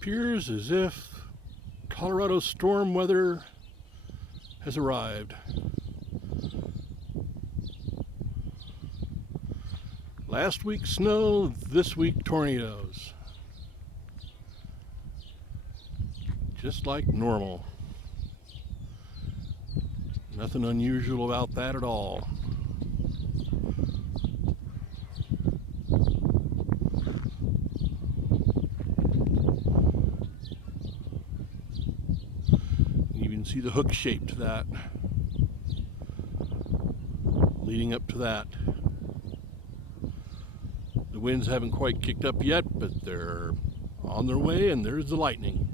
appears as if Colorado storm weather has arrived. Last week snow, this week tornadoes. Just like normal. Nothing unusual about that at all. You can see the hook shape to that, leading up to that. The winds haven't quite kicked up yet, but they're on their way, and there's the lightning.